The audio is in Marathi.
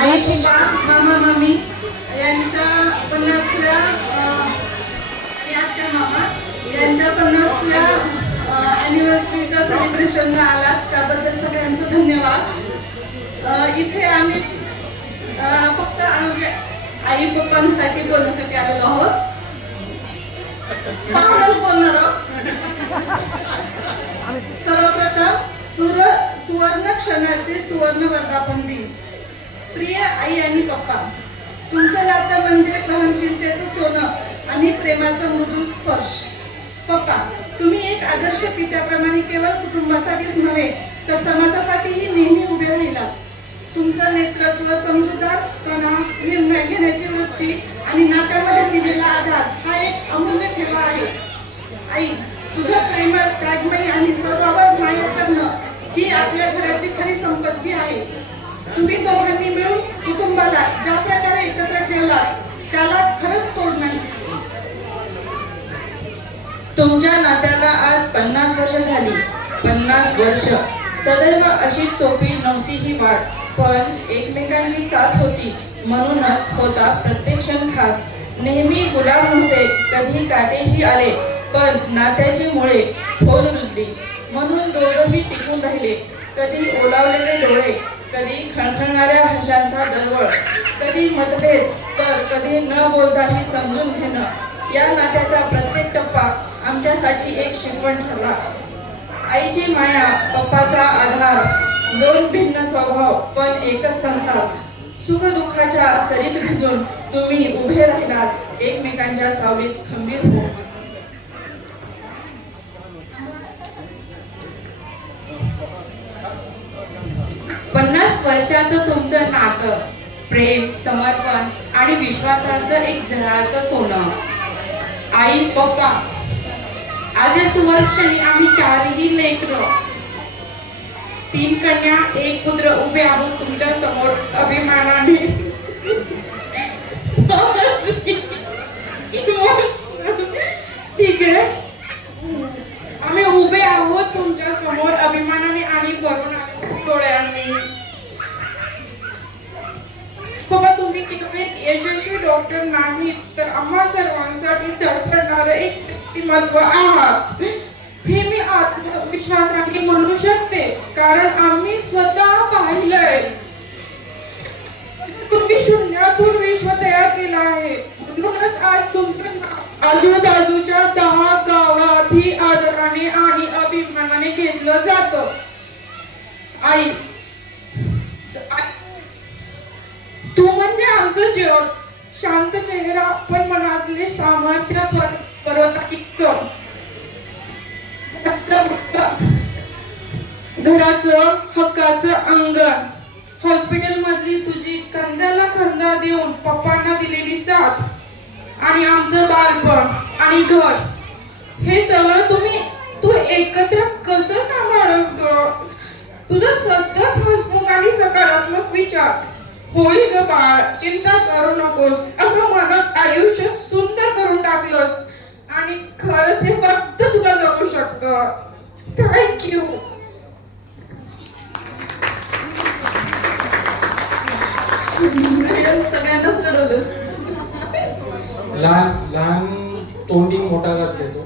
आई पप्पा मामा मामी यांच्या 50व्या आत्या मामा यांच्या 50व्या अॅनिव्हर्सरीच्या सेलिब्रेशनला आलात त्याबद्दल सगळ्यांचं धन्यवाद. इथे आम्ही फक्त आई पप्पांसाठी बोलण्यासाठी आलेलो आहोत. पाहुणच बोलणार आहोत. सर्वप्रथम सुवर्ण क्षणाचे सुवर्ण वर्धापन दिन. प्रिय आई आणि पप्पा, तुमचं नातं म्हणजे सहनशीलतेचं सोनं आणि प्रेमाचा मृदू स्पर्श. पप्पा, तुम्ही एक आदर्श पित्याप्रमाणे केवळ कुटुंबासाठीच नव्हे तर समाजासाठीही नेहमी उभे राहिला. तुमचं नेतृत्व, समजूतदारपणा, निर्णय घेण्याची वृत्ती आणि नात्यामध्ये दिलेला आधार हा एक अमूल्य ठेवा आहे. आई, तुझं प्रेमळ, त्यागमयी आणि सर्वांवर माया करणं ही आपल्या घराची खरी संपत्ती आहे. तुम्ही दोघांनी मिळून कुटुंबाला ज्या प्रकारे एकत्र ठेवला त्याला खरंच तोड नाही. तुमच्या नात्याला आज 50 वर्ष झाली. 50 वर्ष सदैव अशी सोपी नव्हती ही वाट, पण एकमेकांची साथ होती म्हणूनच होता प्रत्येक क्षण खास. नेहमी गुलाब नव्हते, कधी काटेही आले, पण नात्याची मुळे खोल रुजली म्हणून दोघंही टिकून राहिले. कधी ओलावलेले डोळे, कधी खणखणणाऱ्या हर्षांचा दरवळ, कधी मतभेद तर कधी न बोलताही समजून घेणं. या नात्याचा प्रत्येक टप्पा आमच्यासाठी एक शिकवण ठरला. आईची माया, पप्पाचा आधार, दोन भिन्न स्वभाव पण एकच संसार. सुख दुःखाच्या सरीत भिजून तुम्ही उभे राहिलात एकमेकांच्या सावलीत खंबीर होऊन. वर्षाचं तुमचं नातं, प्रेम, समर्पण आणि विश्वासाचं एक झळाळतं सोनं. आई पप्पा, आज या सुवर्णक्षणी आम्ही 4ही लेकरं, 3 कन्या, 1 पुत्र उभे आहोत तुमच्या समोर अभिमानाने. ठीक आहे, आम्ही उभे आहोत तुमच्या समोर अभिमानाने आणि भरून डोळ्यांनी. पप्पा, तुम्ही किती यशस्वी डॉक्टर नाही तर आम्हा सर्वांसाठी धडपडणारं एक व्यक्तिमत्व आहात हे मी आत्मविश्वासाने म्हणू शकते, कारण आम्ही स्वतः पाहिलंय. तुम्ही शून्यातून विश्व तयार केलं आहे. म्हणूनच आज तुमचं आजूबाजूच्या 10 गावातही आदराने आणि अभिमानाने घेतलं जातं. आई, तू म्हणजे आमचं जग, शांत चेहरा पण मनातले सामर्थ्य पर्वतातिक्क. घराचं हक्काचं अंगण, हॉस्पिटल मधली तुझी कंद्याला खंदा देऊन पप्पांना दिलेली साथ आणि आमचं बालपण आणि घर, हे सगळं तू एकत्र कसं सांभाळस ग? तुझं सतत हसमुख आणि सकारात्मक विचार. होईल ग बाळ, चिंता करू नकोस असं म्हणत आयुष्य सुंदर करून टाकलंस आणि खरंच हे फक्त तुला जगू शकतं. थँक्यू. सगळ्यांनाच रडवलंस. लहान लहान तोंडी मोठा घास देतो.